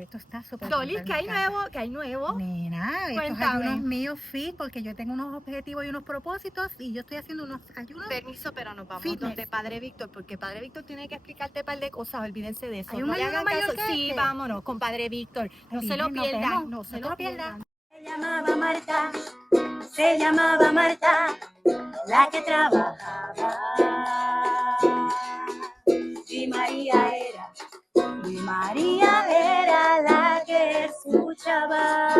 esto está súper Dolis, brutal, ¿qué me hay encanta. nuevo? ¿Qué hay nuevo? Nena, estos Cuéntame. ayunos míos fit, porque yo tengo unos objetivos y unos propósitos y yo estoy haciendo unos ayunos. Permiso, pero nos vamos Fitness. donde Padre Víctor, porque Padre Víctor tiene que explicarte un par de cosas, olvídense de eso. ¿Hay un No le ayuno hagan mayor caso. que Sí, este? vámonos con Padre Víctor. No se lo Virgen, nos pierdan, vemos. no se te lo lo pierdas. pierdan. Se llamaba Marta, se llamaba Marta, la que trabajaba. Y María era la que escuchaba.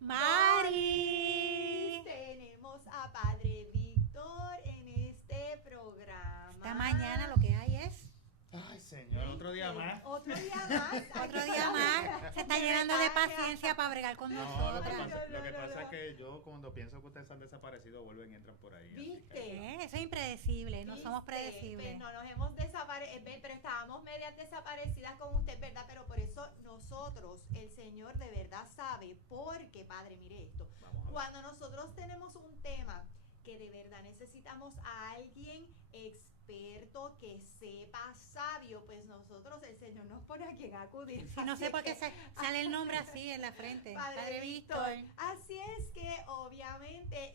Mari, tenemos a Padre Víctor en este programa. Esta mañana lo que hay es Ay, señor, otro día más. Otro día más. otro día más. Se está llenando de paciencia para bregar con No, lo que nosotras. pasa es que yo cuando pienso que ustedes han desaparecido vuelven y entran por ahí. así que- ¿Viste? Eso es impredecible, no somos Viste, predecibles. pues no nos hemos desaparecido, pero estábamos medias desaparecidas con usted, ¿verdad? Pero por eso nosotros, el Señor de verdad sabe, porque, Padre, mire esto, Vamos a ver. cuando nosotros tenemos un tema que de verdad necesitamos a alguien experto que sepa sabio, pues nosotros, el Señor nos pone a quien acudir. Sí, no Así sé por qué que, sale el nombre así en la frente. Padre Víctor. Así es que obviamente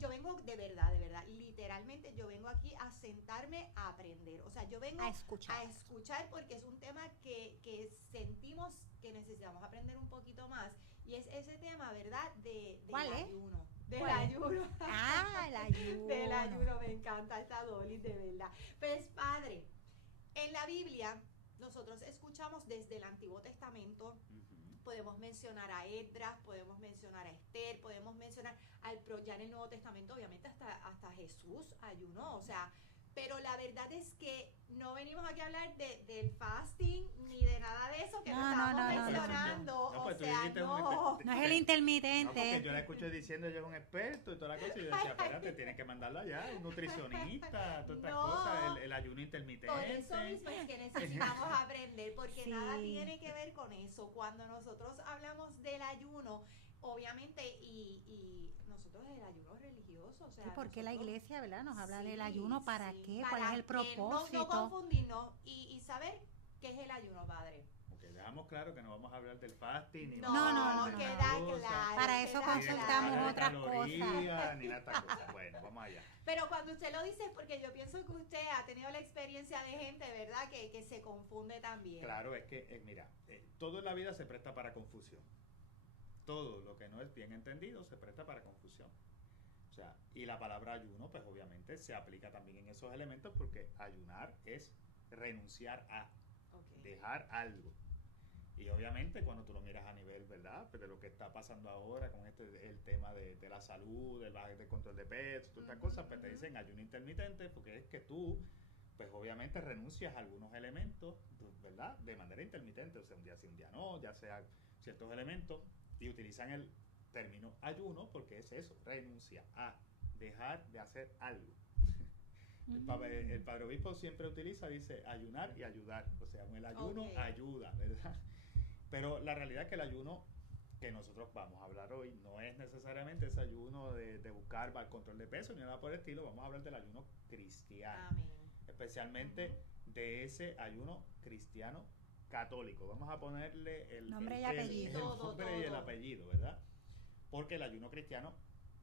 yo vengo de verdad, literalmente yo vengo aquí a sentarme a aprender. O sea, yo vengo A escuchar. porque es un tema que sentimos que necesitamos aprender un poquito más. Y es ese tema, ¿verdad? Del ¿Cuál es? ayuno. Del ¿Cuál es? ayuno. Ah, el ayuno. Del ayuno, me encanta esta Dolis, de verdad. Pues, Padre, en la Biblia nosotros escuchamos desde el Antiguo Testamento. Ujú. Podemos mencionar a Esdras, podemos mencionar a Esther, podemos mencionar ya en el Nuevo Testamento, obviamente hasta Jesús ayunó, o sea, pero la verdad es que no venimos aquí a hablar del fasting ni de nada de eso que No, no no, estábamos no, no, mencionando, no. No, pues o tú sea, dijiste no. No es el No, intermitente. porque yo la escuché diciendo yo es un experto y toda la cosa y yo decía, espérate, tienes que mandarlo allá, un nutricionista, todas estas No. cosas, el ayuno intermitente. Por eso mismo es que necesitamos aprender, porque Sí. nada tiene que ver con eso. Cuando nosotros hablamos del ayuno, obviamente, y nosotros el ayuno religioso, o sea, Sí, porque la nosotros- iglesia, ¿verdad? Nos habla Sí, del ayuno, ¿para sí, qué? para ¿Cuál es el que propósito? No confundirnos y saber qué es el ayuno, Padre. Ok, dejamos claro que no vamos a hablar del fasting ni No, vamos a no, hablar no, de queda otra cosa, claro. Para eso queda consultamos claro. otras calorías, ni nada de estas cosas. Bueno, vamos allá. Pero cuando usted lo dice es porque yo pienso que usted ha tenido la experiencia de gente, ¿verdad? Que se confunde también. Claro, es que, mira, todo en la vida se presta para confusión. Todo lo que no es bien entendido se presta para confusión. O sea, y la palabra ayuno, pues obviamente se aplica también en esos elementos porque ayunar es renunciar a, Ok. dejar algo. Y obviamente cuando tú lo miras a nivel, ¿verdad? Pues de lo que está pasando ahora con el tema de la salud, del control de peso, todas estas cosas, pues te dicen ayuno intermitente porque es que tú, pues obviamente renuncias a algunos elementos, ¿verdad? De manera intermitente, o sea, un día sí, un día no, ya sea ciertos elementos, y utilizan el término ayuno porque es eso, renuncia a, dejar de hacer algo. El padre obispo siempre utiliza, dice ayunar y ayudar, o sea, el ayuno Ok. ayuda, ¿verdad? Pero la realidad es que el ayuno que nosotros vamos a hablar hoy no es necesariamente ese ayuno de buscar el control de peso ni nada por el estilo, vamos a hablar del ayuno cristiano, Amén. especialmente de ese ayuno cristiano católico. Vamos a ponerle el Nombre y el apellido. nombre y el Todo. apellido, ¿verdad? Porque el ayuno cristiano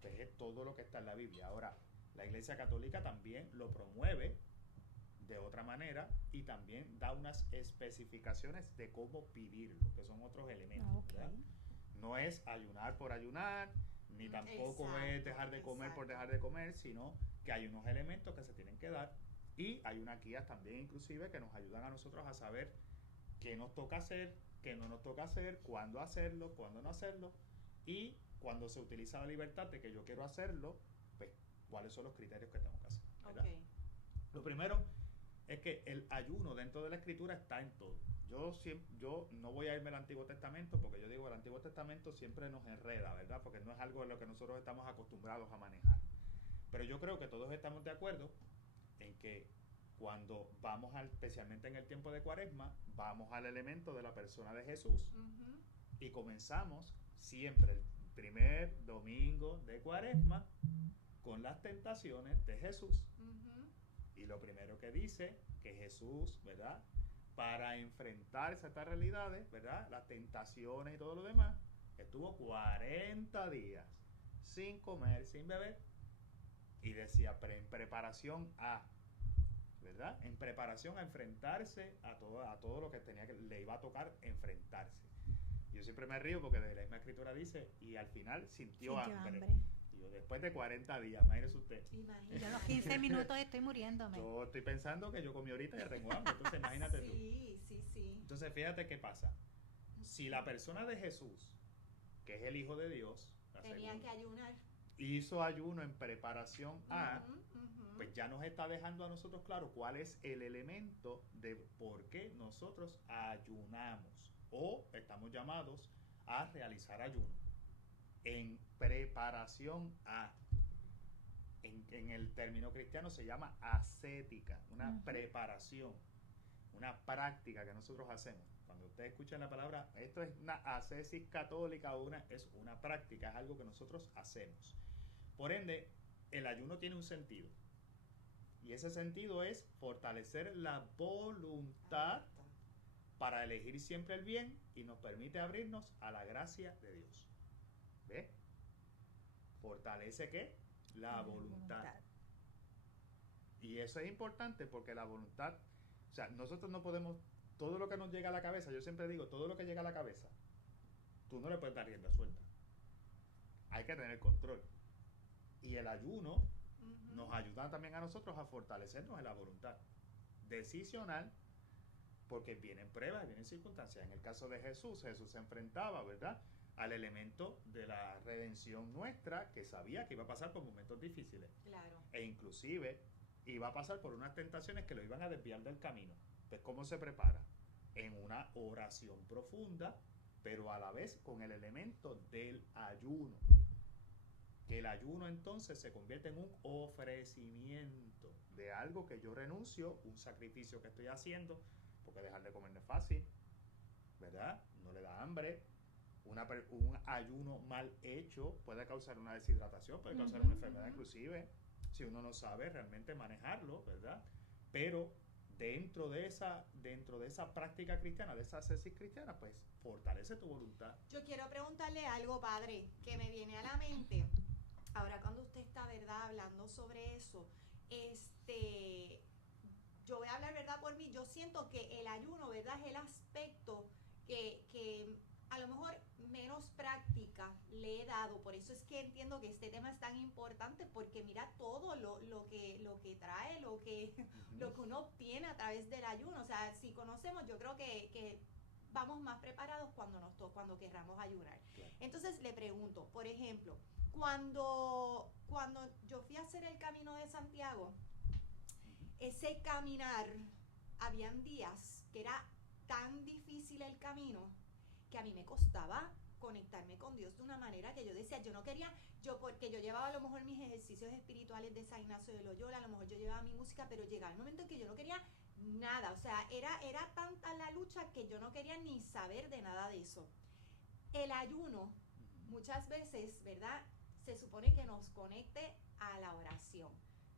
pues, es todo lo que está en la Biblia. Ahora, la Iglesia Católica también lo promueve de otra manera y también da unas especificaciones de cómo vivirlo, que son otros elementos. Ok. ¿verdad? No es ayunar por ayunar, ni tampoco Exacto, es dejar de comer por dejar de comer, sino que hay unos elementos que se tienen que dar y hay unas guías también inclusive que nos ayudan a nosotros a saber qué nos toca hacer, qué no nos toca hacer, cuándo hacerlo, cuándo no hacerlo y cuando se utiliza la libertad de que yo quiero hacerlo, pues cuáles son los criterios que tengo que hacer. ¿verdad? Ok. Lo primero es que el ayuno dentro de la escritura está en todo. Yo no voy a irme al Antiguo Testamento porque yo digo el Antiguo Testamento siempre nos enreda, ¿verdad? Porque no es algo en lo que nosotros estamos acostumbrados a manejar. Pero yo creo que todos estamos de acuerdo en que cuando vamos especialmente en el tiempo de Cuaresma, vamos al elemento de la persona de Jesús Ujú. y comenzamos siempre el primer domingo de Cuaresma con las tentaciones de Jesús. Ujú. Y lo primero que dice que Jesús, ¿verdad? para enfrentarse a estas realidades, ¿verdad? Las tentaciones y todo lo demás, estuvo 40 días sin comer, sin beber, y decía, en preparación a, ¿verdad? En preparación a enfrentarse a todo lo que le iba a tocar enfrentarse. Yo siempre me río porque de la misma escritura dice, y al final sintió hambre. Y yo, después de 40 días, imagínese usted. Yo a los 15 minutos estoy muriéndome. Yo estoy pensando que yo comí ahorita y ya tengo hambre, entonces imagínate tú. Sí. Entonces fíjate qué pasa. Si la persona de Jesús, que es el Hijo de Dios, tenía que ayunar, hizo ayuno en preparación a, pues ya nos está dejando a nosotros claro cuál es el elemento de por qué nosotros ayunamos o estamos llamados a realizar ayuno. En preparación a, en el término cristiano se llama ascética, una preparación, una práctica que nosotros hacemos. Cuando ustedes escuchan la palabra, esto es una ascesis católica o es una práctica, es algo que nosotros hacemos. Por ende, el ayuno tiene un sentido. Y ese sentido es fortalecer la voluntad para elegir siempre el bien y nos permite abrirnos a la gracia de Dios. ¿Ve? ¿Fortalece qué? La voluntad. Y eso es importante porque la voluntad, o sea, nosotros no podemos, todo lo que nos llega a la cabeza, yo siempre digo, todo lo que llega a la cabeza, tú no le puedes dar rienda suelta. Hay que tener control. Y el ayuno nos ayuda también a nosotros a fortalecernos en la voluntad decisional, porque vienen pruebas, vienen circunstancias. En el caso de Jesús se enfrentaba, ¿verdad?, al elemento de la redención nuestra, que sabía que iba a pasar por momentos difíciles. Claro. E inclusive iba a pasar por unas tentaciones que lo iban a desviar del camino. Entonces, ¿cómo se prepara? En una oración profunda, pero a la vez con el elemento del ayuno. Que el ayuno entonces se convierte en un ofrecimiento de algo que yo renuncio, un sacrificio que estoy haciendo, porque dejar de comer no es fácil, ¿verdad? No le da hambre. Un ayuno mal hecho puede causar una deshidratación, puede causar una enfermedad inclusive, si uno no sabe realmente manejarlo, ¿verdad? Pero dentro de esa práctica cristiana, de esa ascesis cristiana, pues fortalece tu voluntad. Yo quiero preguntarle algo, padre, que me viene a la mente. Ahora cuando usted está, ¿verdad?, hablando sobre eso, yo voy a hablar, ¿verdad?, por mí. Yo siento que el ayuno, ¿verdad?, es el aspecto que a lo mejor menos práctica le he dado. Por eso es que entiendo que este tema es tan importante, porque mira todo lo que trae, lo que uno obtiene a través del ayuno. O sea, si conocemos, yo creo que vamos más preparados cuando querramos ayunar. Claro. Entonces le pregunto, por ejemplo, cuando yo fui a hacer el Camino de Santiago, ese caminar, habían días que era tan difícil el camino que a mí me costaba conectarme con Dios de una manera que yo decía, yo no quería, porque yo llevaba a lo mejor mis ejercicios espirituales de San Ignacio de Loyola, a lo mejor yo llevaba mi música, pero llegaba el momento en que yo no quería nada. O sea, era tanta la lucha que yo no quería ni saber de nada de eso. El ayuno muchas veces, ¿verdad?, se supone que nos conecte a la oración,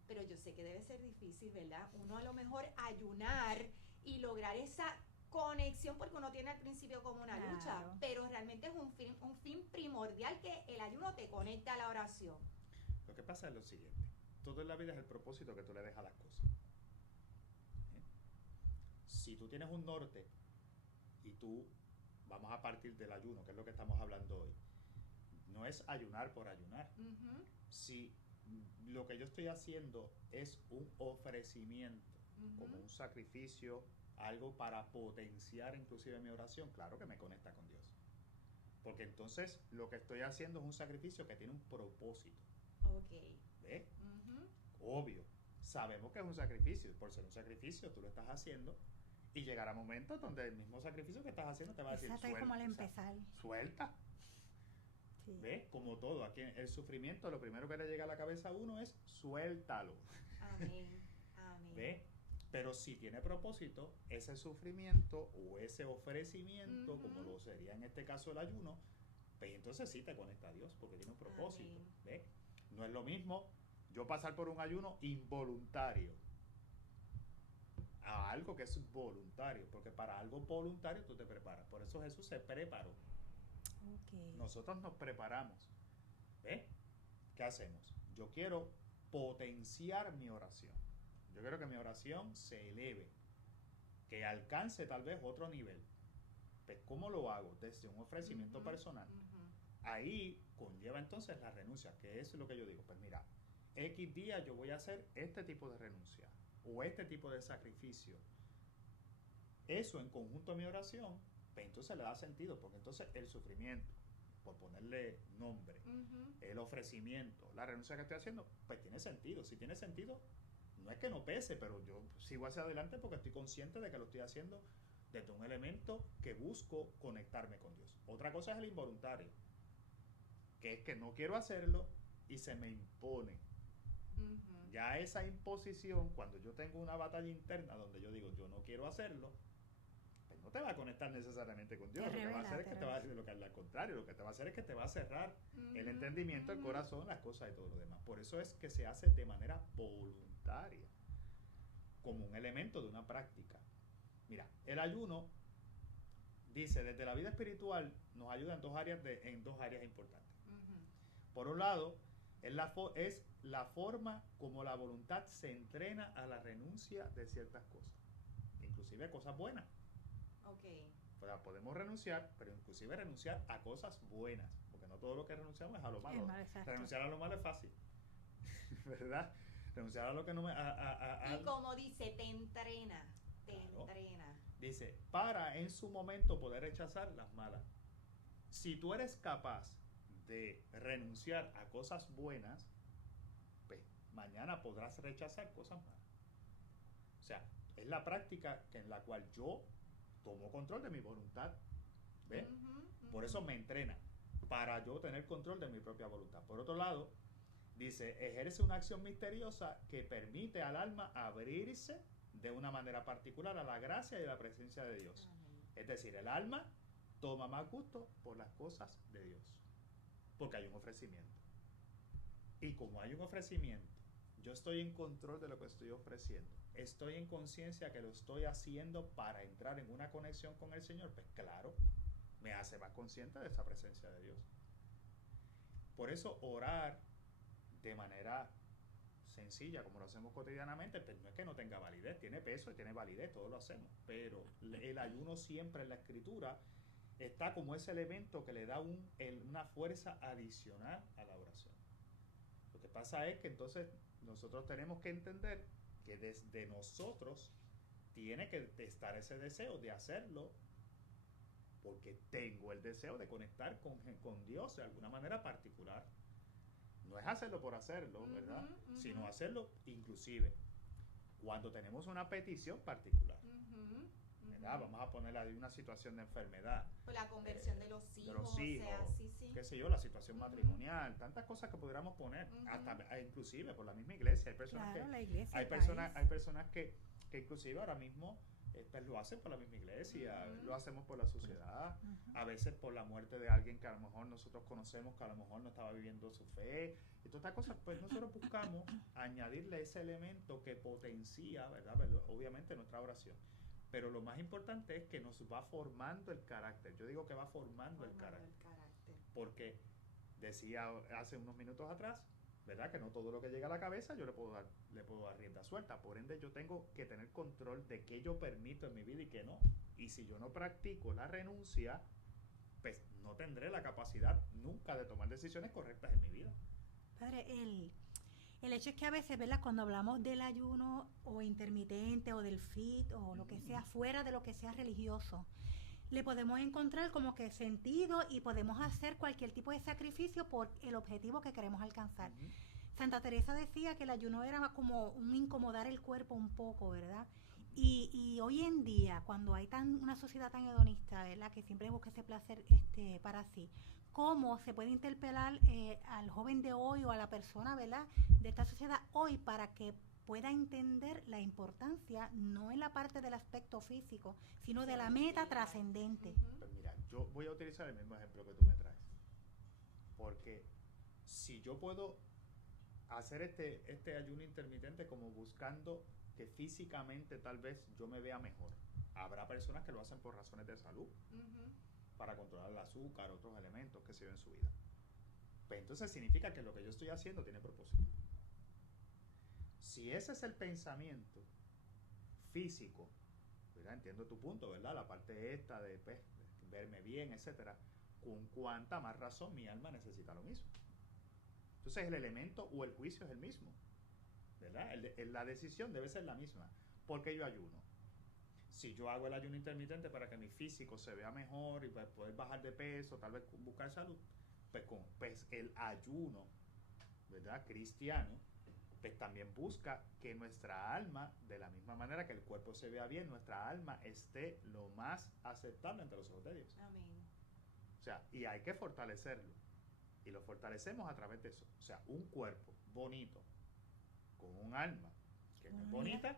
pero yo sé que debe ser difícil, ¿verdad?, uno a lo mejor ayunar y lograr esa conexión, porque uno tiene al principio como una lucha, pero realmente es un fin primordial que el ayuno te conecte a la oración. Lo que pasa es lo siguiente: todo en la vida es el propósito que tú le dejas a las cosas. Si tú tienes un norte y vamos a partir del ayuno, que es lo que estamos hablando hoy, no es ayunar por ayunar. Si lo que yo estoy haciendo es un ofrecimiento, como un sacrificio, algo para potenciar inclusive mi oración, claro que me conecta con Dios, porque entonces lo que estoy haciendo es un sacrificio que tiene un propósito. ¿Ves? Obvio, sabemos que es un sacrificio, por ser un sacrificio tú lo estás haciendo y llegará momentos donde el mismo sacrificio que estás haciendo te va a decir, suelta, como al empezar. Suelta. Sí. ¿Ves? Como todo, aquí el sufrimiento, lo primero que le llega a la cabeza a uno es suéltalo. Amén. ¿Ves? Pero si tiene propósito, ese sufrimiento o ese ofrecimiento, como lo sería en este caso el ayuno, pues entonces sí te conecta a Dios, porque tiene un propósito. ¿Ves? No es lo mismo yo pasar por un ayuno involuntario a algo que es voluntario, porque para algo voluntario tú te preparas. Por eso Jesús se preparó. Ok. Nosotros nos preparamos. ¿Ves? ¿Qué hacemos? Yo quiero potenciar mi oración. Yo quiero que mi oración se eleve, que alcance tal vez otro nivel. Pues, ¿cómo lo hago? Desde un ofrecimiento personal. Ahí conlleva entonces la renuncia, que es lo que yo digo. Pues mira, X día yo voy a hacer este tipo de renuncia o este tipo de sacrificio. Eso en conjunto a mi oración, pues entonces le da sentido, porque entonces el sufrimiento, por ponerle nombre, el ofrecimiento, la renuncia que estoy haciendo, pues tiene sentido. Si tiene sentido, no es que no pese, pero yo sigo hacia adelante porque estoy consciente de que lo estoy haciendo desde un elemento que busco conectarme con Dios. Otra cosa es el involuntario, que es que no quiero hacerlo y se me impone. Ya esa imposición, cuando yo tengo una batalla interna donde yo digo, yo no quiero hacerlo, pues no te va a conectar necesariamente con Dios. Lo que va a hacer es que te va a decir, al contrario, lo que te va a hacer es que te va a cerrar el entendimiento, el corazón, las cosas y todo lo demás. Por eso es que se hace de manera voluntaria, como un elemento de una práctica. Mira, el ayuno, dice, desde la vida espiritual nos ayuda en dos áreas importantes. Por un lado, es la forma como la voluntad se entrena a la renuncia de ciertas cosas, inclusive cosas buenas. O sea, podemos renunciar, pero inclusive renunciar a cosas buenas, porque no todo lo que renunciamos es a lo malo. Renunciar a lo malo es fácil, ¿verdad? Renunciar a lo que no me... Y como dice, te entrena. Dice, para en su momento poder rechazar las malas. Si tú eres capaz de renunciar a cosas buenas, pues mañana podrás rechazar cosas malas. O sea, es la práctica en la cual yo tomo control de mi voluntad. ¿Ves? Por eso me entrena, para yo tener control de mi propia voluntad. Por otro lado, dice, ejerce una acción misteriosa que permite al alma abrirse de una manera particular a la gracia y a la presencia de Dios. Es decir, el alma toma más gusto por las cosas de Dios, porque hay un ofrecimiento. Y como hay un ofrecimiento, yo estoy en control de lo que estoy ofreciendo. Estoy en conciencia que lo estoy haciendo para entrar en una conexión con el Señor. Pues claro, me hace más consciente de esa presencia de Dios. Por eso orar de manera sencilla, como lo hacemos cotidianamente, pues no es que no tenga validez, tiene peso y tiene validez, todos lo hacemos. Pero el ayuno siempre en la Escritura está como ese elemento que le da una fuerza adicional a la oración. Lo que pasa es que entonces nosotros tenemos que entender que desde nosotros tiene que estar ese deseo de hacerlo, porque tengo el deseo de conectar con Dios de alguna manera particular. No es hacerlo por hacerlo, ¿verdad? Sino hacerlo inclusive cuando tenemos una petición particular. ¿Verdad? Vamos a poner ahí una situación de enfermedad. Pues la conversión de los hijos, o sea, sí. Qué sé yo, la situación matrimonial, tantas cosas que pudiéramos poner, hasta inclusive por la misma iglesia. Hay personas hay personas que inclusive ahora mismo pues lo hacen por la misma iglesia, lo hacemos por la sociedad, a veces por la muerte de alguien que a lo mejor nosotros conocemos, que a lo mejor no estaba viviendo su fe, y todas estas cosas. Pues nosotros buscamos añadirle ese elemento que potencia, ¿verdad? Obviamente nuestra oración. Pero lo más importante es que nos va formando el carácter. Yo digo que va formando el carácter. Porque decía hace unos minutos atrás, ¿verdad? Que no todo lo que llega a la cabeza yo le puedo dar rienda suelta. Por ende, yo tengo que tener control de qué yo permito en mi vida y qué no. Y si yo no practico la renuncia, pues no tendré la capacidad nunca de tomar decisiones correctas en mi vida. Padre, el hecho es que a veces, ¿verdad? Cuando hablamos del ayuno o intermitente o del FIT o lo que sea, fuera de lo que sea religioso, le podemos encontrar como que sentido y podemos hacer cualquier tipo de sacrificio por el objetivo que queremos alcanzar. Santa Teresa decía que el ayuno era como un incomodar el cuerpo un poco, ¿verdad? Y hoy en día, cuando hay una sociedad tan hedonista, ¿verdad? Que siempre busca ese placer para sí, ¿cómo se puede interpelar al joven de hoy o a la persona, ¿verdad? De esta sociedad hoy para que pueda entender la importancia, no en la parte del aspecto físico, sino de la meta trascendente? Pues mira, yo voy a utilizar el mismo ejemplo que tú me traes. Porque si yo puedo hacer este ayuno intermitente como buscando que físicamente tal vez yo me vea mejor. Habrá personas que lo hacen por razones de salud, para controlar el azúcar, otros elementos que se ven en su vida. Pues entonces significa que lo que yo estoy haciendo tiene propósito. Si ese es el pensamiento físico, ¿verdad? Entiendo tu punto, ¿verdad? La parte esta de pues, verme bien, etcétera. Con cuánta más razón mi alma necesita lo mismo. Entonces el elemento o el juicio es el mismo, ¿verdad? La decisión debe ser la misma. Porque yo ayuno. Si yo hago el ayuno intermitente para que mi físico se vea mejor y para poder bajar de peso, tal vez buscar salud, pues el ayuno, ¿verdad? Cristiano, pues también busca que nuestra alma, de la misma manera que el cuerpo se vea bien, nuestra alma esté lo más aceptable ante los ojos de Dios. Amén. O sea, y hay que fortalecerlo. Y lo fortalecemos a través de eso. O sea, un cuerpo bonito, con un alma que no es bonita,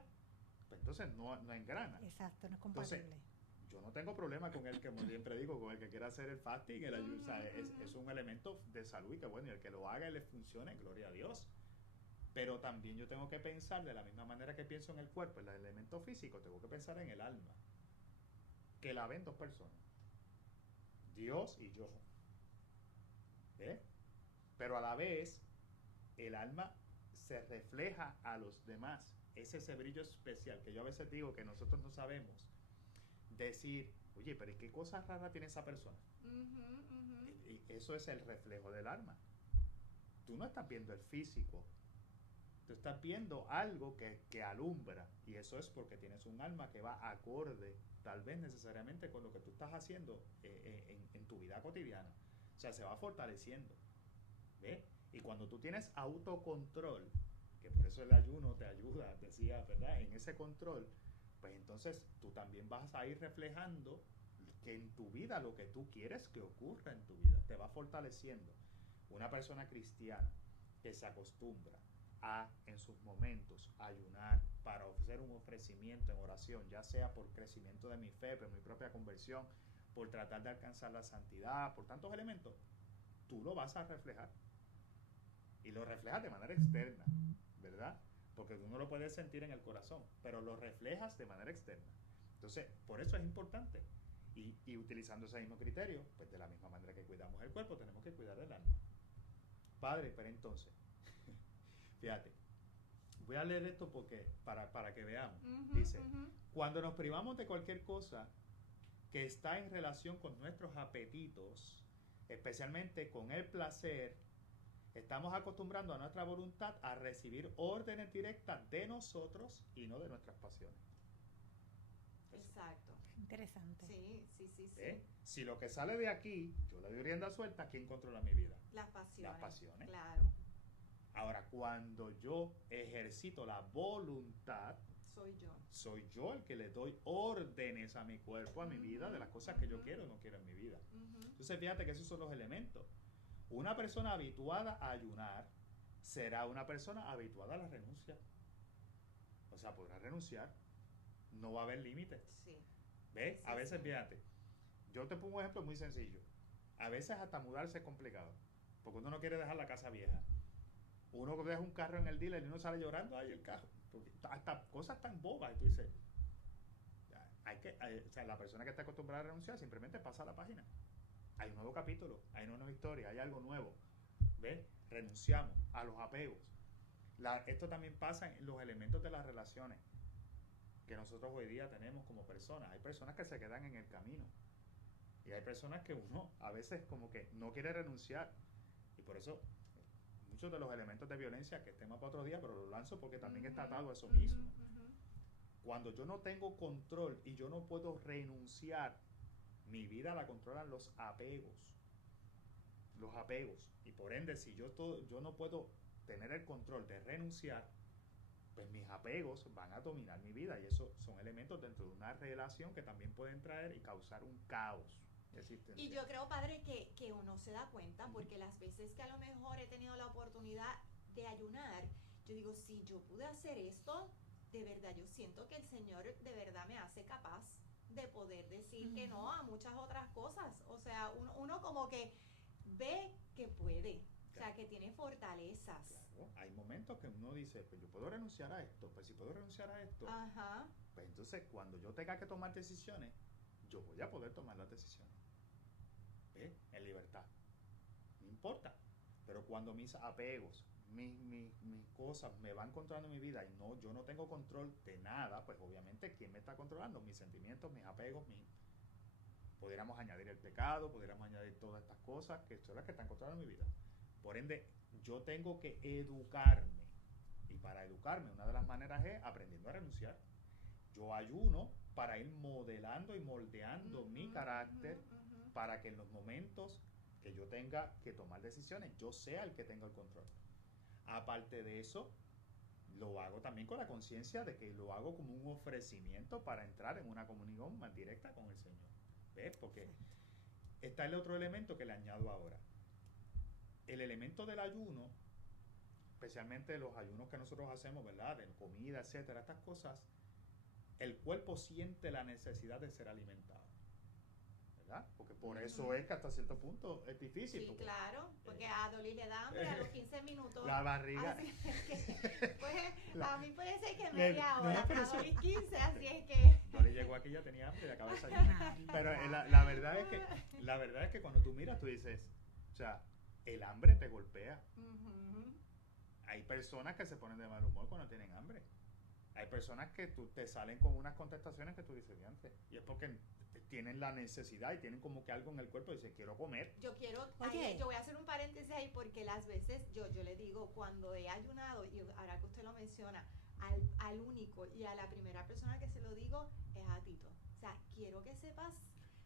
pues entonces no engrana. Exacto, no es compatible. Entonces, yo no tengo problema con el que, como siempre digo, con el que quiera hacer el fasting, el ayuno, o sea, es un elemento de salud y que bueno, y el que lo haga y le funcione, gloria a Dios. Pero también yo tengo que pensar de la misma manera que pienso en el cuerpo, en el elemento físico, tengo que pensar en el alma, que la ven dos personas, Dios y yo. ¿Eh? Pero a la vez, el alma se refleja a los demás. Es ese brillo especial que yo a veces digo que nosotros no sabemos decir, oye, pero ¿qué cosa rara tiene esa persona? Y eso es el reflejo del alma. Tú no estás viendo el físico, tú estás viendo algo que alumbra, y eso es porque tienes un alma que va acorde, tal vez necesariamente con lo que tú estás haciendo en tu vida cotidiana. O sea, se va fortaleciendo. ¿Ves? Y cuando tú tienes autocontrol, que por eso el ayuno te ayuda, decía, ¿verdad? En ese control, pues entonces tú también vas a ir reflejando que en tu vida lo que tú quieres que ocurra en tu vida, te va fortaleciendo. Una persona cristiana que se acostumbra a, en sus momentos, ayunar para hacer un ofrecimiento en oración, ya sea por crecimiento de mi fe, por mi propia conversión, por tratar de alcanzar la santidad, por tantos elementos, tú lo vas a reflejar. Y lo reflejas de manera externa, ¿verdad? Porque uno lo puede sentir en el corazón, pero lo reflejas de manera externa. Entonces, por eso es importante. Y utilizando ese mismo criterio, pues de la misma manera que cuidamos el cuerpo, tenemos que cuidar el alma. Padre, pero entonces, fíjate, voy a leer esto porque para que veamos. Dice, cuando nos privamos de cualquier cosa que está en relación con nuestros apetitos, especialmente con el placer, estamos acostumbrando a nuestra voluntad a recibir órdenes directas de nosotros y no de nuestras pasiones. Exacto. Interesante. Sí. Si lo que sale de aquí, yo le doy rienda suelta, ¿quién controla mi vida? Las pasiones. Las pasiones. Claro. Ahora, cuando yo ejercito la voluntad, Soy yo. el que le doy órdenes a mi cuerpo, a mi vida, de las cosas que yo quiero o no quiero en mi vida. Entonces, fíjate que esos son los elementos. Una persona habituada a ayunar será una persona habituada a la renuncia. O sea, podrá renunciar. No va a haber límites. Sí. ¿Ves? Sí, A veces, sí. fíjate, yo te pongo un ejemplo muy sencillo. A veces hasta mudarse es complicado, porque uno no quiere dejar la casa vieja. Uno deja un carro en el dealer y uno sale llorando, ay, el carro. Porque hasta cosas tan bobas, y tú dices, o sea, la persona que está acostumbrada a renunciar simplemente pasa la página. Hay un nuevo capítulo, hay una nueva historia, hay algo nuevo. ¿Ves? Renunciamos a los apegos. Esto también pasa en los elementos de las relaciones que nosotros hoy día tenemos como personas. Hay personas que se quedan en el camino y hay personas que uno a veces como que no quiere renunciar, y por eso muchos de los elementos de violencia, que tema para otro día, pero lo lanzo porque también está atado a eso mismo. Cuando yo no tengo control y yo no puedo renunciar, mi vida la controlan los apegos. Y por ende, si yo no puedo tener el control de renunciar, pues mis apegos van a dominar mi vida, y eso son elementos dentro de una relación que también pueden traer y causar un caos existencial. Y yo creo, padre, que uno se da cuenta, porque las veces que a lo mejor he tenido la oportunidad de ayunar, yo digo, si yo pude hacer esto, de verdad yo siento que el Señor de verdad me hace capaz de poder decir que no a muchas otras cosas. O sea, uno como que ve que puede, O sea, que tiene fortalezas. Claro, hay momentos que uno dice, pues yo puedo renunciar a esto, pues si puedo renunciar a esto, Ajá. pues entonces cuando yo tenga que tomar decisiones, yo voy a poder tomar las decisiones. ¿Ves? En libertad. No importa. Pero cuando mis apegos, mis cosas me van controlando mi vida y no, yo no tengo control de nada, pues obviamente ¿quién me está controlando? Mis sentimientos, mis apegos, pudiéramos añadir el pecado, pudiéramos añadir todas estas cosas que son las que están controlando mi vida. Por ende, yo tengo que educarme. Y para educarme, una de las maneras es aprendiendo a renunciar. Yo ayuno para ir modelando y moldeando mi carácter para que en los momentos que yo tenga que tomar decisiones, yo sea el que tenga el control. Aparte de eso, lo hago también con la conciencia de que lo hago como un ofrecimiento para entrar en una comunión más directa con el Señor. ¿Ves? Porque está el otro elemento que le añado ahora. El elemento del ayuno, especialmente los ayunos que nosotros hacemos, ¿verdad? De comida, etcétera, estas cosas, el cuerpo siente la necesidad de ser alimentado, ¿verdad? Porque por eso es que hasta cierto punto es difícil. Sí, porque, claro, porque a Dolly le da hambre a los 15 minutos. la barriga. Así es que, pues, a mí puede ser que No, media hora, pero a eso- Dolly 15, así es que... No le llegó aquí, ya tenía hambre y acaba de desayunar. Pero la verdad es que cuando tú miras, tú dices, o sea, el hambre te golpea. Ujú. Hay personas que se ponen de mal humor cuando tienen hambre. Hay personas que te salen con unas contestaciones que tú dices antes. Y es porque tienen la necesidad y tienen como que algo en el cuerpo y dicen, quiero comer. Yo quiero, Oye. yo voy a hacer un paréntesis ahí porque las veces yo le digo, cuando he ayunado, y ahora que usted lo menciona, al único y a la primera persona que se lo digo es a Tito. O sea, quiero que sepas,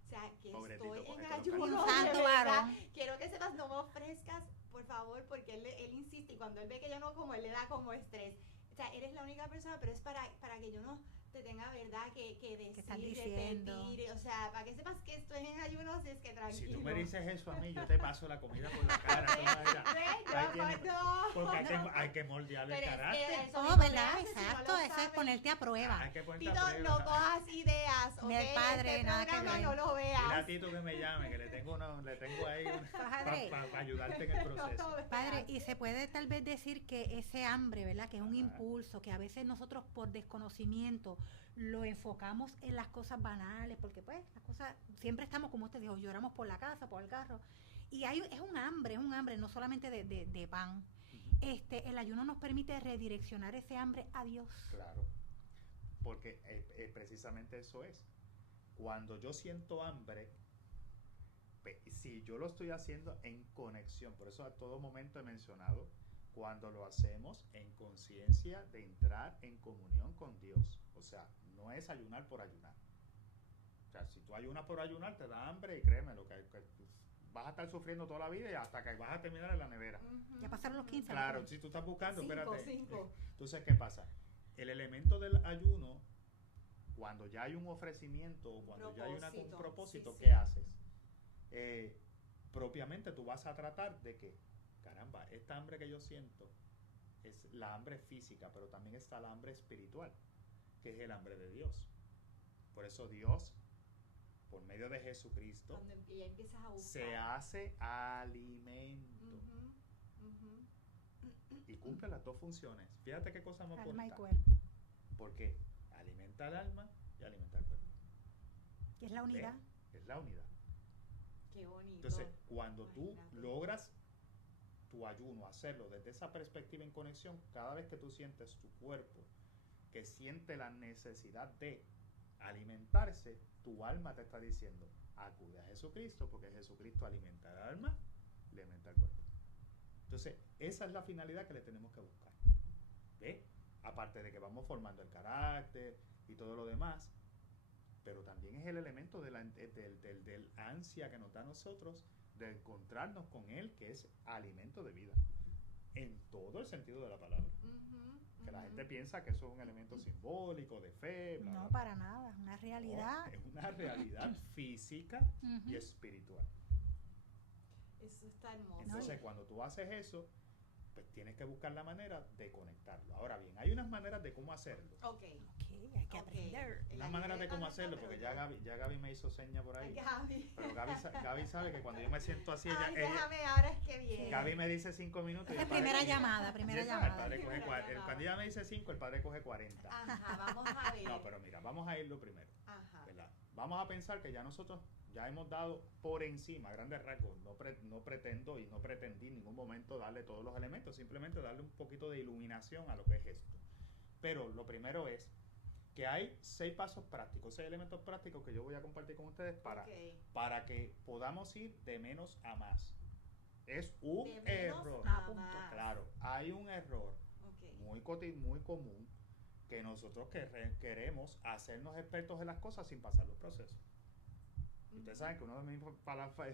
o sea, que Pobre estoy Tito, en porque ayuno. Un de santo verdad. varón. Quiero que sepas, no me ofrezcas, por favor, porque él insiste y cuando él ve que yo no como, él le da como estrés. O sea, eres la única persona, pero es para que yo no te tenga, ¿verdad? Que decir, estás diciendo? repetir, o sea, para que sepas que estoy en ayuno, así es que tranquilo. Si tú me dices eso a mí, yo te paso la comida por la cara. Toma, mira. Ahí tienes. No. Porque hay que moldear el Pero es que carácter. eso Oh, mismo ¿verdad? me hace, si no Exacto, lo eso es sabes. ponerte a prueba. Hay que ponerte Tito, a prueba. no cojas ideas, ¿ok? Del padre, este nada que programa ver. no lo Dile a veas. Tito que me llame, que le tengo ahí Padre. para ayudarte en el proceso. No lo Padre, veas. y se puede tal vez decir que ese hambre, ¿verdad? Que es un Ajá. impulso, que a veces nosotros por desconocimiento lo enfocamos en las cosas banales, porque pues las cosas, siempre estamos, como usted dijo, lloramos por la casa, por el carro, y es un hambre, no solamente de pan. Ujú. El ayuno nos permite redireccionar ese hambre a Dios. Claro, porque precisamente eso es. Cuando yo siento hambre, si yo lo estoy haciendo en conexión, por eso a todo momento he mencionado, cuando lo hacemos en conciencia de entrar en comunión con Dios. O sea, no es ayunar por ayunar. O sea, si tú ayunas por ayunar, te da hambre y créeme, que vas a estar sufriendo toda la vida y hasta que vas a terminar en la nevera. Ujú. Ya pasaron los 15. Claro, ¿verdad? si tú estás buscando, Cinco, espérate. 5. Entonces, ¿qué pasa? El elemento del ayuno, cuando ya hay un ofrecimiento o cuando ya hay un Propósito, propósito, sí, ¿qué sí. haces? Propiamente tú vas a tratar de que, caramba, esta hambre que yo siento es la hambre física, pero también está la hambre espiritual, que es el hambre de Dios. Por eso Dios, por medio de Jesucristo, Cuando ya empiezas a buscar. se hace alimento Ujú, ujú. y cumple las dos funciones. Fíjate qué cosa más Alma y bonita. cuerpo. Porque alimenta el alma y alimenta el cuerpo. Y es la unidad. ¿Ves? Es la unidad. Qué bonito. Entonces, cuando tú Imagínate. logras tu ayuno, hacerlo desde esa perspectiva en conexión, cada vez que tú sientes tu cuerpo que siente la necesidad de alimentarse, tu alma te está diciendo, acude a Jesucristo, porque Jesucristo alimenta el alma, alimenta el cuerpo. Entonces, esa es la finalidad que le tenemos que buscar. ¿Ves? Aparte de que vamos formando el carácter y todo lo demás, pero también es el elemento del ansia que nos da a nosotros de encontrarnos con Él, que es alimento de vida, en todo el sentido de la palabra. Ujú, Que la ujú. gente piensa que eso es un elemento simbólico, de fe, bla, No, bla, bla. para nada, es una No, realidad. es una realidad física Ujú. y espiritual. Eso está hermoso. Entonces, cuando tú haces eso, pues tienes que buscar la manera de conectarlo. Ahora bien, hay unas maneras de cómo hacerlo. Ok. Ok, hay que aprender. Unas maneras de cómo hacerlo, porque ya Gaby me hizo seña por ahí. Gaby. Pero Gaby sabe que cuando yo me siento así, Ay, ella déjame, ahora es que viene. Gaby me dice 5 minutos. Esa y es el primera padre- llamada, y primera el llamada. padre coge Primera llamada. cuando ella me dice 5, el padre coge 40. Ajá, vamos a ver. No, pero mira, vamos a irlo primero. Ajá. ¿Verdad? Vamos a pensar que ya nosotros ya hemos dado por encima, a grandes rasgos, no pretendo y no pretendí en ningún momento darle todos los elementos, simplemente darle un poquito de iluminación a lo que es esto. Pero lo primero es que hay 6 pasos prácticos, 6 elementos prácticos que yo voy a compartir con ustedes para que podamos ir de menos a más. Es un De menos error. a punto. más. Claro, hay un error Ok. muy común que nosotros queremos hacernos expertos en las cosas sin pasar los procesos. Y ustedes saben que una de mis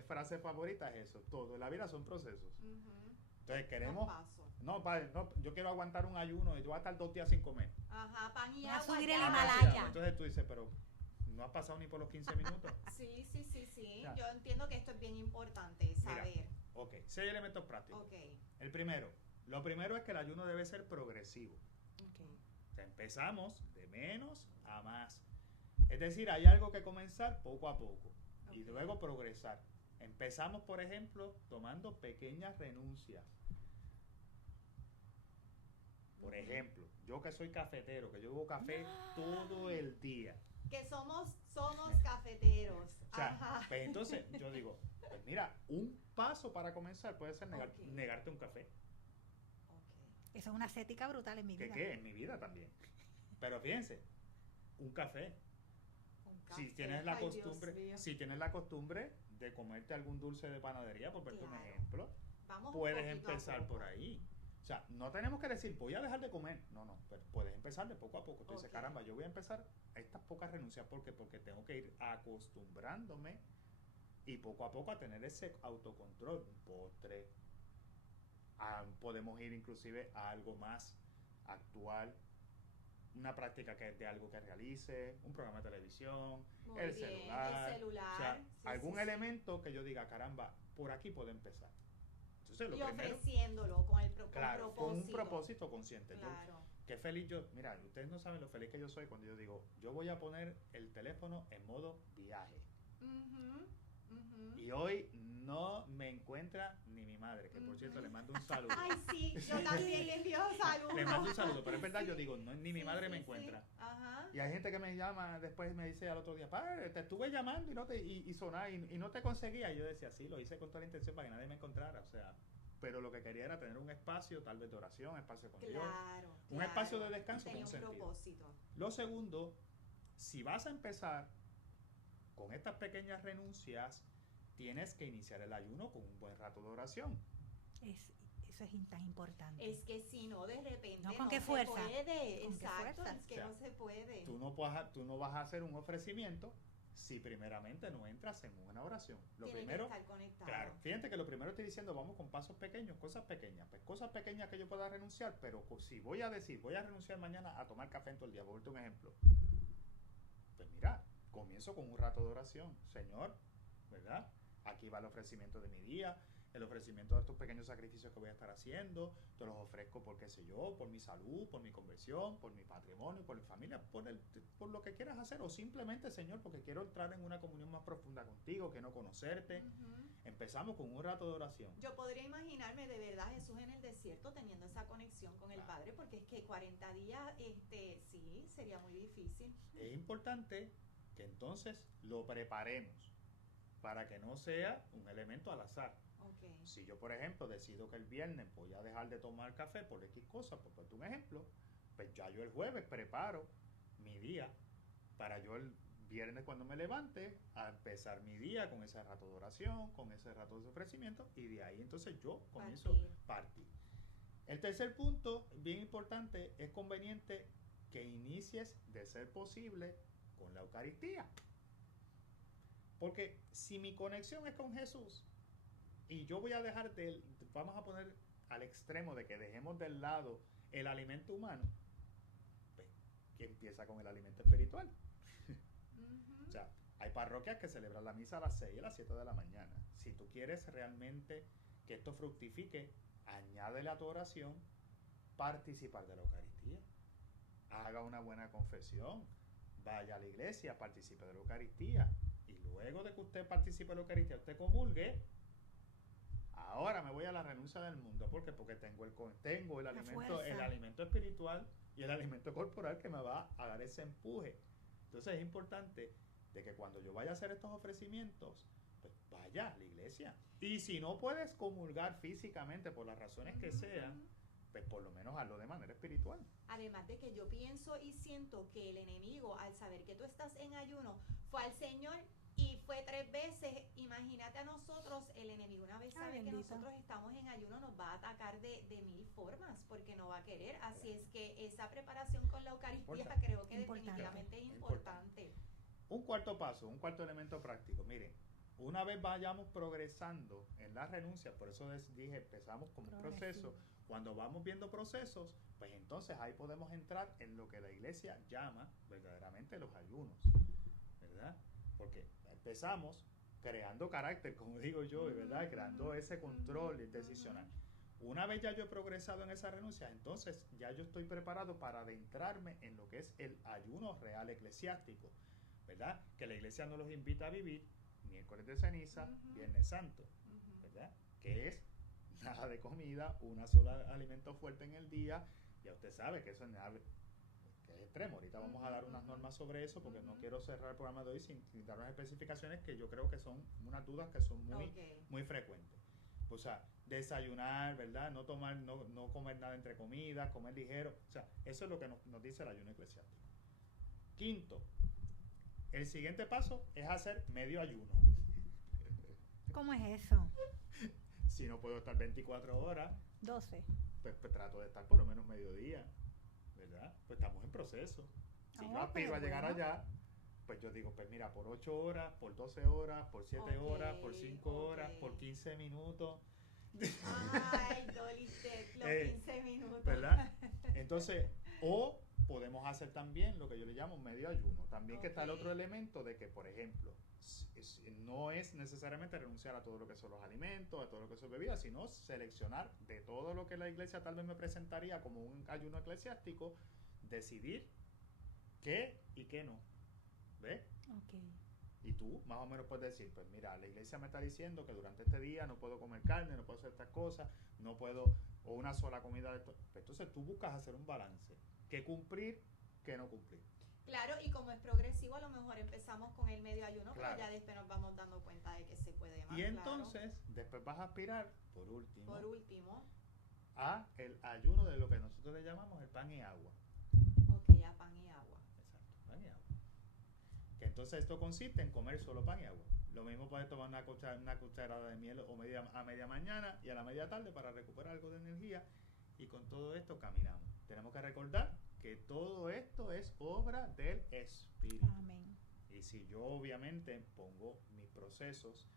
frases favoritas es eso, todo en la vida son procesos. Ujú. Entonces queremos, Los pasos. no, padre, no, yo quiero aguantar un ayuno y yo voy a estar 2 días sin comer. Ajá, pan y Voy a agua. subir ya. el Himalaya. Entonces tú dices, pero no has pasado ni por los 15 minutos. Sí. Ya. Yo entiendo que esto es bien importante, saber. Ok, 6 elementos prácticos. Ok. El primero, lo primero es que el ayuno debe ser progresivo. O sea, empezamos de menos a más. Es decir, hay algo que comenzar poco a poco y Ok. luego progresar. Empezamos, por ejemplo, tomando pequeñas renuncias. Por ejemplo, yo que soy cafetero, que yo bebo café todo el día. Que somos cafeteros. O sea, Ajá. pues entonces yo digo, pues mira, un paso para comenzar puede ser Ok. negarte un café. Ok. Eso es una ascética brutal en mi vida. ¿Qué? En mi vida también. Pero fíjense, un café. Un Si café. tienes la Ay, Dios costumbre, mío. si tienes la costumbre de comerte algún dulce de panadería, por verte un Claro. ejemplo, Vamos un puedes poquito a empezar poco. por ahí. O sea, no tenemos que decir, voy a dejar de comer. No, pero puedes empezar de poco a poco. Tú dices, Ok. caramba, yo voy a empezar a estas pocas renuncias. ¿Por qué? Porque tengo que ir acostumbrándome y poco a poco a tener ese autocontrol. Un postre. Podemos ir inclusive a algo más actual. Una práctica que es de algo que realice, un programa de televisión, Muy el bien, celular. el celular. O sea, Sí, algún sí. elemento que yo diga, caramba, por aquí puedo empezar. Entonces, lo Y primero, ofreciéndolo con el claro, con un propósito consciente. Yo, Claro. qué feliz yo, mira, ustedes no saben lo feliz que yo soy cuando yo digo, yo voy a poner el teléfono en modo viaje. Ujú, ujú. Y hoy no me encuentra ni mi madre, que por cierto le mando un saludo. Ay, sí, yo también le envío saludos. Le mando un saludo, pero es verdad, yo Sí. digo, no, ni mi Sí, madre sí, me sí. encuentra. Ajá. Y hay gente que me llama después me dice al otro día, padre, te estuve llamando y sonar y no te conseguía. Y yo decía, sí, lo hice con toda la intención para que nadie me encontrara. O sea, pero lo que quería era tener un espacio, tal vez de oración, espacio con Dios. Claro. Un espacio de descanso Tenía con un sentido. propósito. Lo segundo, si vas a empezar con estas pequeñas renuncias, tienes que iniciar el ayuno con un buen rato de oración. Eso es tan importante. Es que si no, de repente No, ¿con no qué se fuerza? puede. ¿Con qué Exacto, fuerza? es que O sea, no se puede. Tú no vas a hacer un ofrecimiento si primeramente no entras en una oración. Lo Tiene primero, que estar conectado. claro, fíjate que lo primero estoy diciendo, vamos con pasos pequeños, cosas pequeñas. Pues cosas pequeñas que yo pueda renunciar, pero si voy a decir, voy a renunciar mañana a tomar café en todo el día, por un ejemplo. Pues mira, comienzo con un rato de oración. Señor, ¿verdad? Aquí va el ofrecimiento de mi día, el ofrecimiento de estos pequeños sacrificios que voy a estar haciendo. Te los ofrezco por qué sé yo, por mi salud, por mi conversión, por mi patrimonio, por mi familia, por lo que quieras hacer. O simplemente, Señor, porque quiero entrar en una comunión más profunda contigo, que no conocerte. Ujú. Empezamos con un rato de oración. Yo podría imaginarme de verdad Jesús en el desierto teniendo esa conexión con el Claro. Padre, porque es que 40 días, sí, sería muy difícil. Es importante que entonces lo preparemos para que no sea un elemento al azar. Ok. Si yo, por ejemplo, decido que el viernes voy a dejar de tomar café por X cosa, por ponerte un ejemplo, pues ya yo el jueves preparo mi día para yo el viernes cuando me levante a empezar mi día con ese rato de oración, con ese rato de ofrecimiento y de ahí entonces yo comienzo a partir. El tercer punto, bien importante, es conveniente que inicies de ser posible con la Eucaristía. Porque si mi conexión es con Jesús y yo voy a dejar vamos a poner al extremo de que dejemos del lado el alimento humano, pues, que empieza con el alimento espiritual. Ujú. O sea, hay parroquias que celebran la misa a las 6 y a las 7 de la mañana. Si tú quieres realmente que esto fructifique, añádele a tu oración participar de la Eucaristía. Haga una buena confesión, vaya a la iglesia, participe de la Eucaristía. Y luego de que usted participe de la Eucaristía, usted comulgue. Ahora me voy a la renuncia del mundo. ¿Por qué? Porque tengo el alimento espiritual y el alimento corporal que me va a dar ese empuje. Entonces es importante de que cuando yo vaya a hacer estos ofrecimientos, pues vaya a la iglesia. Y si no puedes comulgar físicamente por las razones que sean, pues por lo menos hazlo de manera espiritual. Además de que yo pienso y siento que el enemigo, al saber que tú estás en ayuno, fue al Señor y fue 3 veces. Imagínate a nosotros, el enemigo una vez sabe que nosotros estamos en ayuno, nos va a atacar de 1000 formas, porque no va a querer. Así es que esa preparación con la Eucaristía creo que definitivamente es importante. Un cuarto paso, un cuarto elemento práctico. Miren, una vez vayamos progresando en la renuncia, por eso dije, empezamos como un proceso. Cuando vamos viendo procesos, pues entonces ahí podemos entrar en lo que la iglesia llama verdaderamente los ayunos, ¿verdad? Porque empezamos creando carácter, como digo yo, ¿verdad? Creando ese control decisional. Una vez ya yo he progresado en esa renuncia, entonces ya yo estoy preparado para adentrarme en lo que es el ayuno real eclesiástico, ¿verdad? Que la iglesia nos los invita a vivir miércoles de ceniza, Viernes Santo, ¿verdad? Que es nada de comida, una sola alimento fuerte en el día. Ya usted sabe que eso es nada, que es extremo. Ahorita vamos a dar unas normas sobre eso porque no quiero cerrar el programa de hoy sin dar unas especificaciones que yo creo que son unas dudas que son muy frecuentes. O sea, desayunar, ¿verdad? No comer nada entre comidas, comer ligero. O sea, eso es lo que nos dice el ayuno eclesiástico. Quinto, el siguiente paso es hacer medio ayuno. ¿Cómo es eso? Si no puedo estar 24 horas, 12. Pues trato de estar por lo menos mediodía, ¿verdad? Pues estamos en proceso. Si yo aspiro a llegar allá, pues yo digo, pues mira, por 8 horas, por 12 horas, por 7 horas, por 5 horas, por 15 minutos. Ay, doliste los 15 minutos. ¿Verdad? Entonces, o podemos hacer también lo que yo le llamo medio ayuno. También que está el otro elemento de que, por ejemplo, no es necesariamente renunciar a todo lo que son los alimentos, a todo lo que son bebidas, sino seleccionar de todo lo que la iglesia tal vez me presentaría como un ayuno eclesiástico, decidir qué y qué no. ¿Ves? Okay. Y tú más o menos puedes decir, pues mira, la iglesia me está diciendo que durante este día no puedo comer carne, no puedo hacer estas cosas, no puedo, o una sola comida de esto. Entonces tú buscas hacer un balance, qué cumplir, qué no cumplir. Claro, y como es progresivo, a lo mejor empezamos con el medio ayuno, pero ya después nos vamos dando cuenta de que se puede más. Y entonces, después vas a aspirar, por último, a el ayuno de lo que nosotros le llamamos el pan y agua. Ok, a pan y agua. Exacto, pan y agua. Que entonces esto consiste en comer solo pan y agua. Lo mismo puedes tomar una cucharada de miel o a media mañana y a la media tarde para recuperar algo de energía, y con todo esto caminamos. Tenemos que recordar que todo esto es obra del Espíritu. Amén. Y si yo obviamente pongo mis procesos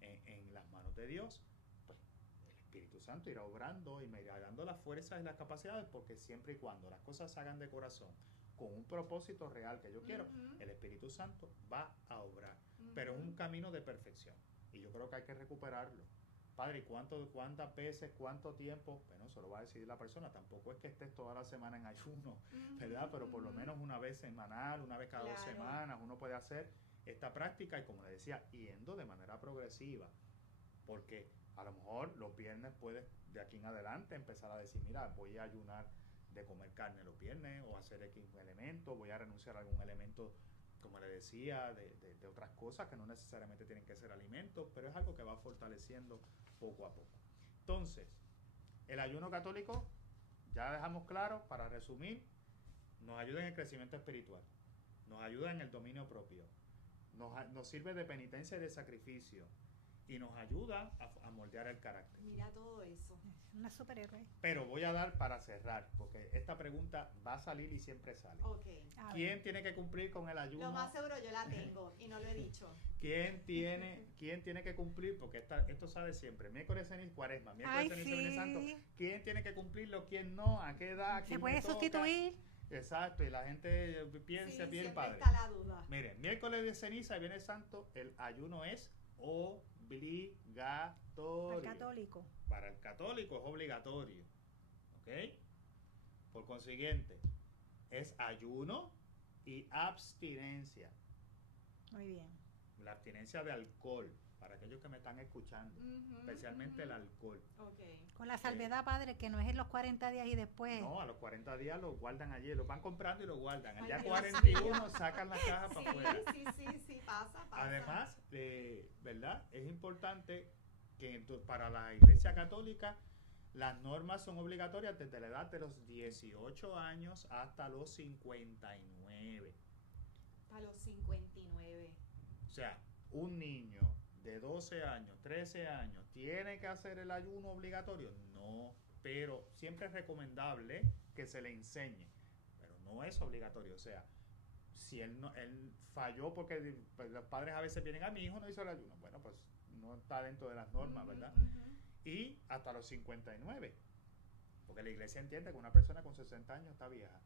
en las manos de Dios, pues el Espíritu Santo irá obrando y me irá dando las fuerzas y las capacidades, porque siempre y cuando las cosas se hagan de corazón, con un propósito real que yo quiero, el Espíritu Santo va a obrar. Pero es un camino de perfección. Y yo creo que hay que recuperarlo. Padre, ¿cuántas veces, cuánto tiempo? Bueno, eso lo va a decidir la persona. Tampoco es que estés toda la semana en ayuno, ¿verdad? Pero por lo menos una vez semanal, una vez cada 2 semanas, uno puede hacer esta práctica, y como le decía, yendo de manera progresiva. Porque a lo mejor los viernes puedes, de aquí en adelante, empezar a decir, mira, voy a ayunar de comer carne los viernes, o hacer X elemento, voy a renunciar a algún elemento, como le decía, de otras cosas que no necesariamente tienen que ser alimentos, pero es algo que va fortaleciendo poco a poco. Entonces, el ayuno católico, ya dejamos claro, para resumir, nos ayuda en el crecimiento espiritual, nos ayuda en el dominio propio, nos sirve de penitencia y de sacrificio, y nos ayuda a moldear el carácter. Mira todo eso. Una superhéroe. Pero voy a dar para cerrar, porque esta pregunta va a salir y siempre sale. Okay. ¿Quién tiene que cumplir con el ayuno? Lo más seguro yo la tengo y no lo he dicho. ¿Quién tiene que cumplir? Porque esto sale siempre. Miércoles ceniza, cuaresma, miércoles ceniza, Viernes Santo. ¿Quién tiene que cumplirlo? ¿Quién no? ¿A qué edad? ¿Se puede sustituir? Exacto, y la gente piensa bien, padre. Está la duda. Miren, miércoles de ceniza y Viernes Santo, el ayuno es obligatorio. Al católico. Para el católico es obligatorio. ¿Ok? Por consiguiente, es ayuno y abstinencia. Muy bien. La abstinencia de alcohol, para aquellos que me están escuchando, especialmente el alcohol. Okay. Con la salvedad, padre, que no es en los 40 días y después. No, a los 40 días los guardan allí, los van comprando y los guardan. El Ay, día Dios 41 mío. sacan la caja para afuera. Sí, pasa. Además, ¿verdad? Es importante que para la Iglesia Católica las normas son obligatorias desde la edad de los 18 años hasta los 59. A los 59. O sea, un niño de 12 años, 13 años, ¿tiene que hacer el ayuno obligatorio? No, pero siempre es recomendable que se le enseñe, pero no es obligatorio. O sea, si él falló porque pues, los padres a veces vienen, a mi hijo no hizo el ayuno, bueno, pues no está dentro de las normas, ¿verdad? Y hasta los 59, porque la iglesia entiende que una persona con 60 años está vieja.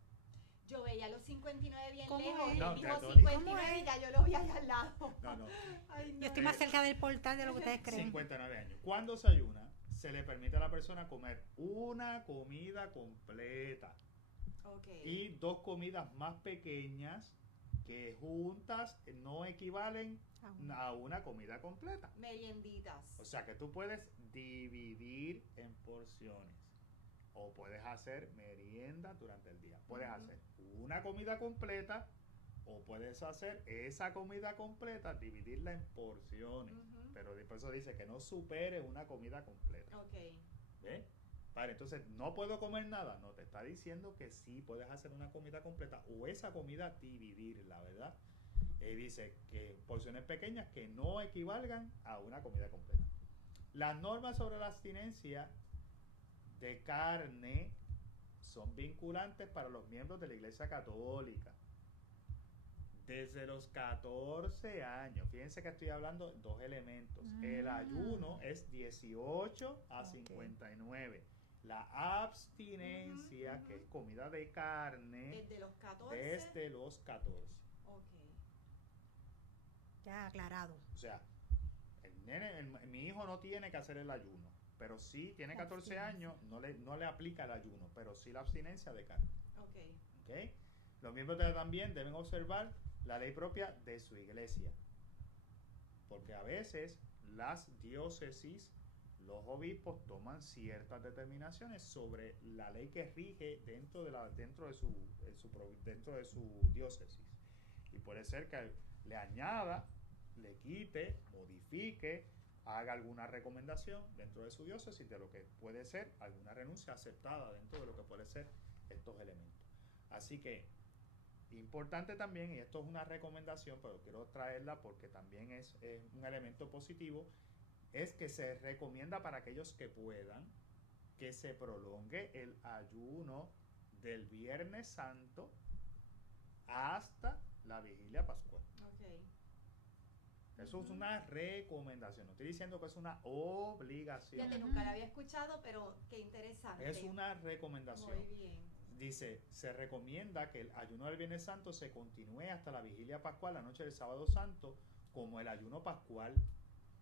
Yo veía los 59 bien ¿Cómo lejos, es? él No, dijo católico. 59 y ya yo lo vi allá al lado. No. Ay, no. Yo estoy más cerca del portal de lo que ustedes creen. 59 años. Cuando se ayuna, se le permite a la persona comer una comida completa Okay. y dos comidas más pequeñas que juntas no equivalen a una comida completa. Merienditas. O sea que tú puedes dividir en porciones o puedes hacer merienda durante el día. Puedes hacer una comida completa o puedes hacer esa comida completa, dividirla en porciones. Pero por eso dice que no supere una comida completa. Okay. ¿Ves? Vale, entonces no puedo comer nada. No, te está diciendo que sí puedes hacer una comida completa o esa comida dividirla, ¿verdad? Dice que porciones pequeñas que no equivalgan a una comida completa. Las normas sobre la abstinencia de carne son vinculantes para los miembros de la Iglesia Católica. Desde los 14 años, fíjense que estoy hablando de dos elementos. El ayuno es 18 a 59. La abstinencia, que es comida de carne, Desde los 14. desde los 14. Okay. Ya aclarado. O sea, mi hijo no tiene que hacer el ayuno, pero sí tiene 14 años, no le aplica el ayuno, pero sí la abstinencia de carne. Okay. ¿Okay? Los miembros también deben observar la ley propia de su iglesia, porque a veces las diócesis, los obispos toman ciertas determinaciones sobre la ley que rige dentro de su diócesis, y puede ser que le añada, le quite, modifique, haga alguna recomendación dentro de su diócesis de lo que puede ser alguna renuncia aceptada dentro de lo que puede ser estos elementos. Así que importante también, y esto es una recomendación, pero quiero traerla porque también es un elemento positivo, es que se recomienda para aquellos que puedan que se prolongue el ayuno del Viernes Santo hasta la vigilia pascual. Okay. Eso es una recomendación, no estoy diciendo que es una obligación. Fíjate, nunca la había escuchado, pero qué interesante. Es una recomendación. Muy bien. Dice, se recomienda que el ayuno del Viernes Santo se continúe hasta la vigilia pascual, la noche del sábado santo, como el ayuno pascual,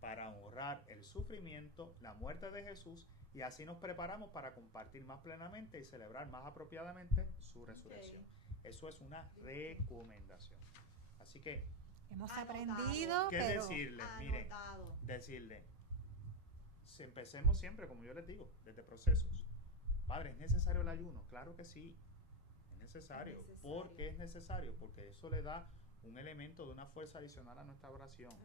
para honrar el sufrimiento, la muerte de Jesús, y así nos preparamos para compartir más plenamente y celebrar más apropiadamente su resurrección. Eso es una recomendación. Así que, Hemos Anotado. aprendido, ¿qué pero decirle? Mire, Anotado. decirle, si empecemos siempre, como yo les digo, desde procesos. Padre, ¿es necesario el ayuno? Claro que sí, es necesario. Es necesario. ¿Por qué es necesario? Porque eso le da un elemento de una fuerza adicional a nuestra oración.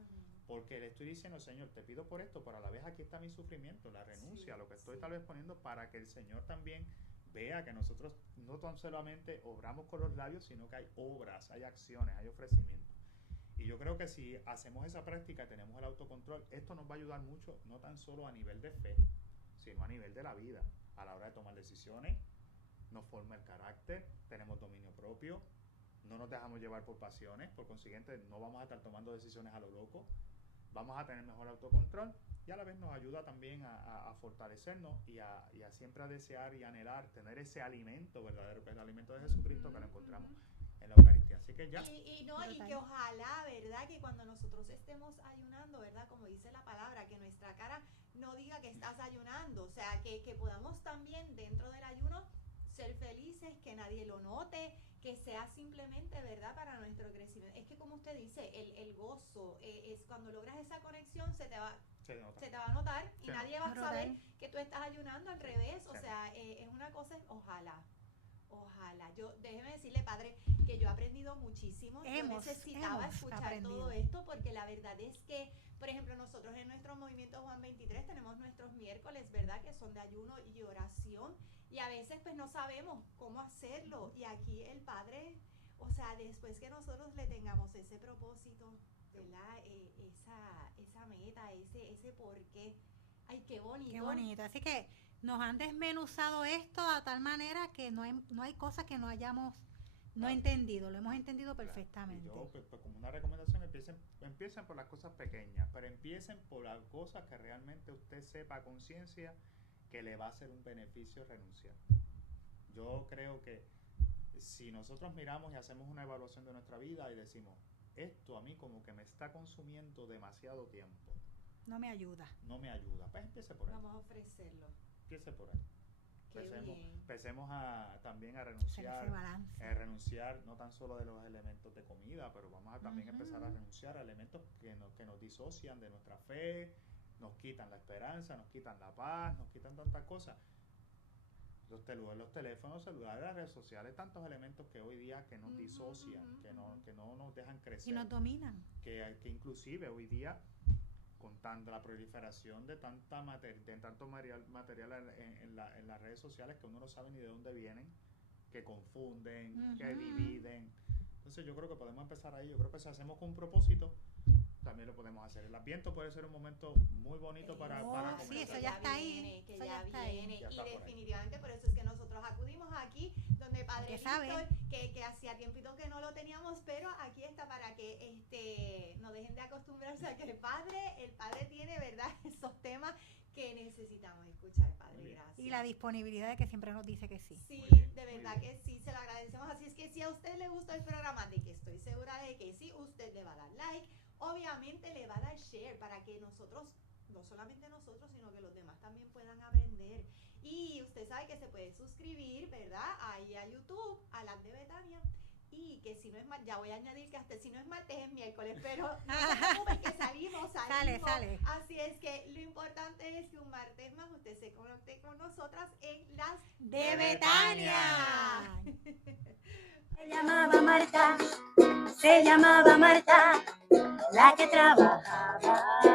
Porque le estoy diciendo, Señor, te pido por esto, pero a la vez aquí está mi sufrimiento, la renuncia, Sí, lo que estoy sí. tal vez poniendo para que el Señor también vea que nosotros no tan solamente obramos con los labios, sino que hay obras, hay acciones, hay ofrecimientos. Y yo creo que si hacemos esa práctica, tenemos el autocontrol, esto nos va a ayudar mucho, no tan solo a nivel de fe, sino a nivel de la vida. A la hora de tomar decisiones, nos forma el carácter, tenemos dominio propio, no nos dejamos llevar por pasiones, por consiguiente no vamos a estar tomando decisiones a lo loco, vamos a tener mejor autocontrol y a la vez nos ayuda también a fortalecernos y a siempre a desear y anhelar tener ese alimento verdadero que es el alimento de Jesucristo, que lo encontramos en la Eucaristía. Así que ya. Y Brutal. que ojalá, ¿verdad? Que cuando nosotros estemos ayunando, ¿verdad? Como dice la palabra, que nuestra cara no diga que estás ayunando. O sea, que podamos también dentro del ayuno ser felices, que nadie lo note, que sea simplemente, ¿verdad? Para nuestro crecimiento. Es que como usted dice, el gozo, es cuando logras esa conexión, se te va a notar y Se nadie va a nota. saber que tú estás ayunando al revés. O Se sea, es una cosa, ojalá. Déjeme decirle, padre, que yo he aprendido muchísimo. Yo necesitaba escuchar aprendido todo esto porque la verdad es que, por ejemplo, nosotros en nuestro movimiento Juan 23 tenemos nuestros miércoles, ¿verdad? Que son de ayuno y oración y a veces pues no sabemos cómo hacerlo y aquí el padre, o sea, después que nosotros le tengamos ese propósito, ¿verdad? Esa meta, ese porqué. Ay, qué bonito. Qué bonito. Así que nos han desmenuzado esto a tal manera que no hay cosas que no hayamos entendido. Lo hemos entendido Claro. perfectamente. Y yo, pues, como una recomendación, empiecen por las cosas pequeñas, pero empiecen por las cosas que realmente usted sepa a conciencia que le va a hacer un beneficio renunciar. Yo creo que si nosotros miramos y hacemos una evaluación de nuestra vida y decimos, esto a mí como que me está consumiendo demasiado tiempo, No me ayuda. no me ayuda, pues empiece por ahí. Vamos a ofrecerlo. Empiece por ahí. Qué bien. Empecemos también a Hacer renunciar, ese balance. renunciar no tan solo de los elementos de comida, pero vamos a también Ujú. empezar a renunciar a elementos que nos disocian de nuestra fe, nos quitan la esperanza, nos quitan la paz, nos quitan tantas cosas. Los teléfonos celulares, las redes sociales, tantos elementos que hoy día que nos Ujú, disocian, ujú, que ujú. no nos dejan crecer, Y nos dominan. que inclusive hoy día con tanta la proliferación de tanto material en las redes sociales que uno no sabe ni de dónde vienen, que confunden, que Ujú. dividen. Entonces yo creo que podemos empezar ahí. Yo creo que si hacemos con un propósito, también lo podemos hacer. El Adviento puede ser un momento muy bonito para sí, comenzar. eso ya está ahí. Viene, que Eso ya ya está ahí. viene. Ya Y está por ahí. definitivamente por eso es que nosotros acudimos aquí, donde Padre Que Víctor, sabe. que hacía tiempito que no lo teníamos, pero aquí está para que no dejen de acostumbrarse a que el Padre tiene, ¿verdad? Esos temas que necesitamos escuchar, Muy Padre, bien. gracias. Y la disponibilidad de que siempre nos dice que sí. Sí, Muy bien, de muy verdad bien. que sí, se lo agradecemos. Así es que si a usted le gustó el programa, de que estoy segura de que sí, usted le va a dar like, obviamente le va a dar share para que nosotros, no solamente nosotros, sino que los demás también puedan aprender. Y usted sabe que se puede suscribir, ¿verdad? Ahí a YouTube, a las de Betania. Y que si no es martes, ya voy a añadir que hasta si no es martes es miércoles, pero no se preocupen que salimos. Sale. Así es que lo importante es que un martes más usted se conecte con nosotras en las ¡De Betania! Se llamaba Marta, la que trabajaba.